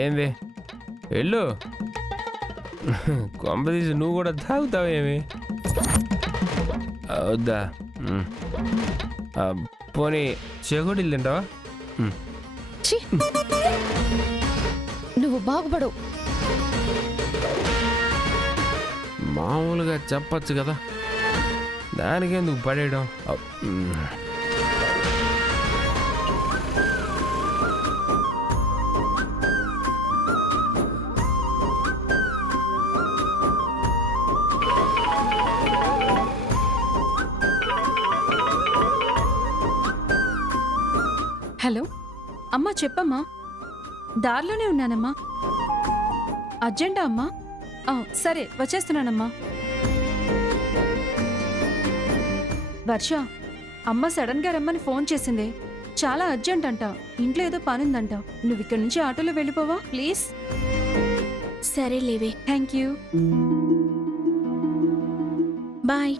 ఏంది వెళ్ళు. కొంప తీసి నువ్వు కూడా తాగుతావు ఏమి? వద్దా? పోనీ చెగోడీలు తింటావా? ఛీ! నువ్వు బాగుపడు. మామూలుగా చెప్పచ్చు కదా, దానికెందుకు పడేయడం? హలో అమ్మా, చెప్పమ్మా. దారిలోనే ఉన్నానమ్మా. అర్జెంటా అమ్మా? సరే వచ్చేస్తున్నానమ్మా. వర్ష, అమ్మ సడన్గా రమ్మని ఫోన్ చేసింది. చాలా అర్జెంట్ అంట, ఇంట్లో ఏదో పనుందంట. నువ్వు ఇక్కడి నుంచి ఆటోలో వెళ్ళిపోవా ప్లీజ్? సరే లేవే. Thank you. బాయ్.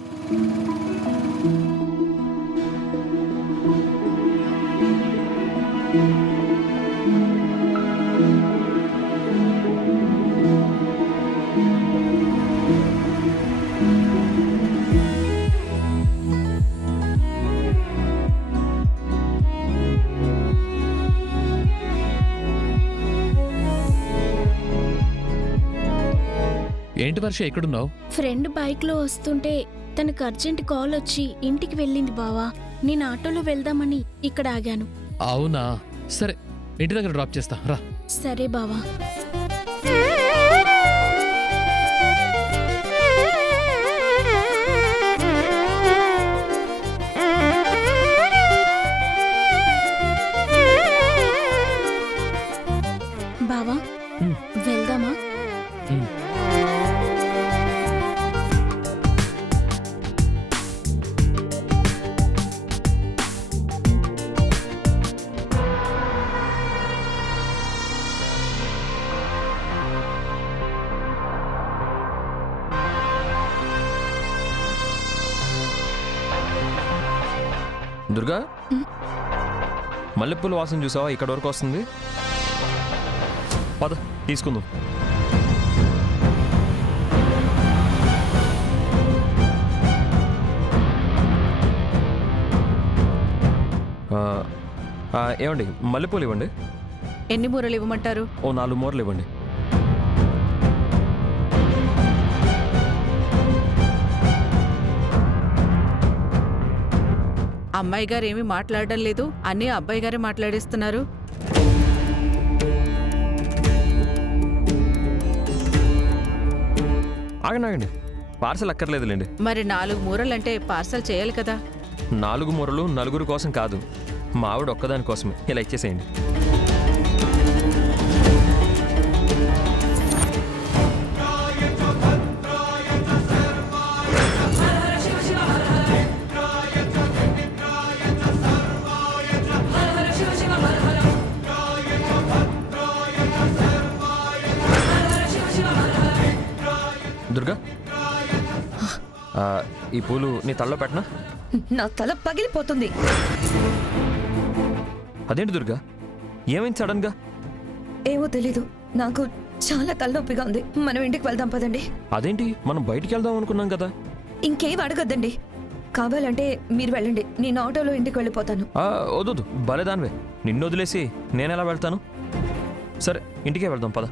ఏంటి వర్ష ఎక్కడున్నావు? ఫ్రెండ్ బైక్ లో వస్తుంటే తనకు అర్జెంట్ కాల్ వచ్చి ఇంటికి వెళ్ళింది బావా. నేను ఆటోలో వెళ్దామని ఇక్కడ ఆగాను. అవునా, సరే ఇంటి దగ్గర డ్రాప్ చేస్తా రా. సరే బావా. బావా వెళ్దామా? దుర్గా, మల్లెపూల వాసన చూసావా? ఇక్కడ వరకు వస్తుంది. పద తీసుకుందాం. ఏమండి, మల్లెపూలు ఇవ్వండి. ఎన్ని మూరలు ఇవ్వమంటారు? ఓ 4 మూరలు ఇవ్వండి. అమ్మాయి గారు ఏమీ మాట్లాడడం లేదు, అన్నీ అబ్బాయి గారే మాట్లాడిస్తున్నారు. ఆగండి, పార్సల్ అక్కర్లేదులేండి. మరి 4 మూరలంటే పార్సల్ చేయాలి కదా. 4 మూరలు నలుగురు కోసం కాదు, మా ఆవిడ ఒక్కదాని కోసమే. ఇలా ఇచ్చేసేయండి. దుర్గా, ఈ పూలు నీ తలలో పెట్టనా? నా తల పగిలిపోతుంది. అదేంటి దుర్గా, ఏమైంది సడన్ గా? ఏమో తెలీదు, నాకు చాలా తలనొప్పిగా ఉంది. మనం ఇంటికి వెళ్దాం పదండి. అదేంటి, మనం బయటికి వెళ్దాం అనుకున్నాం కదా. ఇంకేం అడగద్దండి, కావాలంటే మీరు వెళ్ళండి, నేను ఆటోలో ఇంటికి వెళ్ళిపోతాను. వద్దు, భలేదానివే. నిన్ను వదిలేసి నేనెలా వెళ్తాను? సరే ఇంటికే వెళ్దాం పద.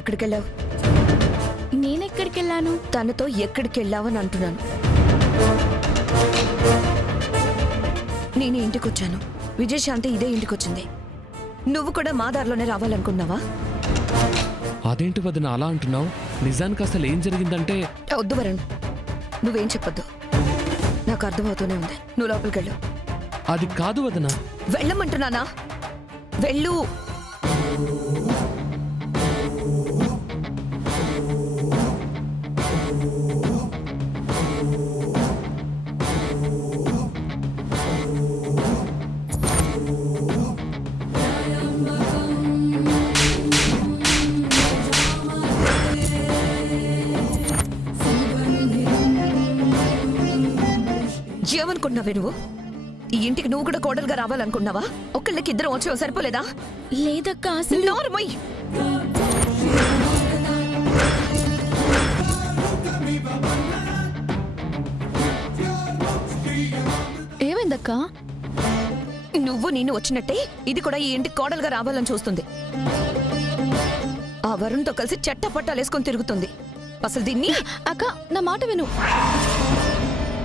ఎక్కడికెళ్ళావు? నేనెక్కడికెళ్ళాను? తనతో ఎక్కడికెళ్ళావని అంటున్నాను. నేను ఇంటికొచ్చాను, విజయశాంతి ఇదే ఇంటికొచ్చింది. నువ్వు కూడా మా దారిలోనే రావాలనుకున్నావా? అదేంటి వదిన అలా అంటున్నావు? నిజానికి అసలు ఏం జరిగిందంటే వద్దు వరుణ్, నువ్వేం చెప్పొద్దు. నాకు అర్థమవుతూనే ఉంది. నువ్వు లోపలికెళ్ళు. అది కాదు వదిన. వెళ్ళమంటున్నానా? వెళ్ళు. ఏమనుకున్నావే నువ్వు? ఈ ఇంటికి నువ్వు కూడా కోడలుగా రావాలనుకున్నావా? ఒకళ్ళకి ఇద్దరు వచ్చి సరిపోలేదా? లేదక్క, అసలు నోరుమోయ్. ఏమైందక్క? నువ్వు నేను వచ్చినట్టే ఇది కూడా ఈ ఇంటికి కోడలుగా రావాలని చూస్తుంది. ఆ వరుణ్తో కలిసి చెట్టపట్టాలేసుకొని తిరుగుతుంది. అసలు దీన్ని అక్క, నా మాట విను.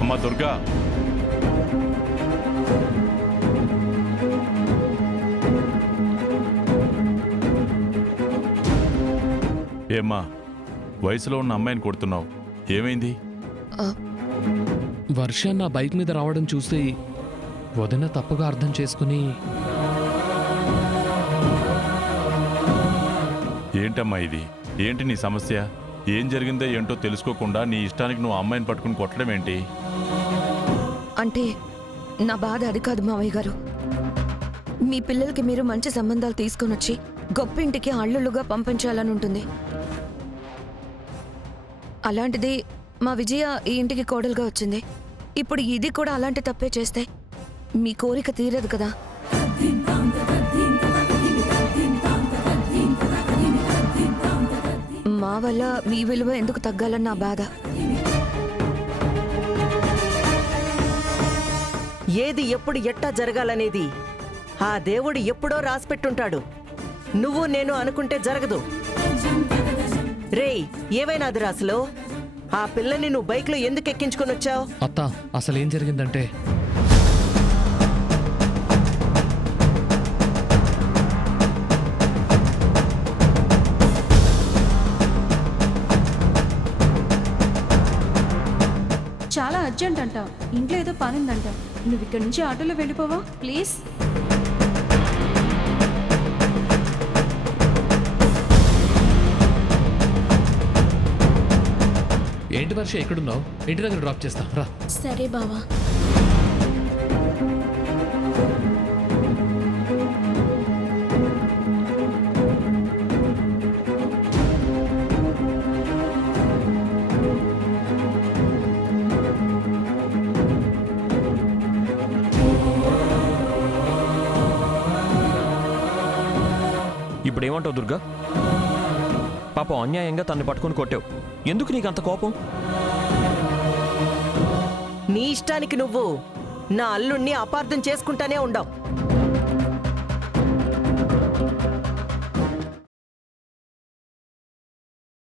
అమ్మా దుర్గా, ఏమ్మా వయసులో ఉన్న అమ్మాయిని కొడుతున్నావు, ఏమైంది? వర్ష నా బైక్ మీద రావడం చూసి వదిన తప్పుగా అర్థం చేసుకుని ఏంటమ్మా ఇది? ఏంటి నీ సమస్య? ఏం జరిగిందో ఏంటో తెలుసుకోకుండా నీ ఇష్టానికి నువ్వు అమ్మాయిని పట్టుకుని కొట్టడం ఏంటి? అంటే నా బాధ అది కాదు మావయ్య గారు. మీ పిల్లలకి మీరు మంచి సంబంధాలు తీసుకొని వచ్చి గొప్ప ఇంటికి అల్లుళ్ళుగా పంపించాలని ఉంటుంది. అలాంటిది మా విజయ ఈ ఇంటికి కోడలుగా వచ్చింది. ఇప్పుడు ఇది కూడా అలాంటి తప్పే చేస్తే మీ కోరిక తీరదు కదా. మా వల్ల మీ విలువ ఎందుకు తగ్గాలని నా బాధ. ఏది ఎప్పుడు ఎట్టా జరగాలనేది ఆ దేవుడు ఎప్పుడో రాసిపెట్టుంటాడు. నువ్వు నేను అనుకుంటే జరగదు. రేయ్, ఏవైనా అది రాసులో ఆ పిల్లని నువ్వు బైక్లో ఎందుకు ఎక్కించుకొని వచ్చావు? అత్త అసలు ఏం జరిగిందంటే చాలా అర్జెంట్ అంట. ఇంట్లో ఏదో పనుందంట. నువ్వు ఇక్కడి నుంచి ఆటోలో వెళ్ళిపోవా ప్లీజ్? ఏంటి వర్ష ఎక్కడున్నావు? ఇంటి దగ్గర డ్రాప్ చేస్తా రా. సరే బావా. ఇప్పుడు ఏమంటావు దుర్గా? పాపం అన్యాయంగా తన్ని పట్టుకుని కొట్టావు. ఎందుకు నీకు అంత కోపం? నీ ఇష్టానికి నువ్వు నా అల్లుణ్ణి అపార్థం చేసుకుంటానే ఉండవు.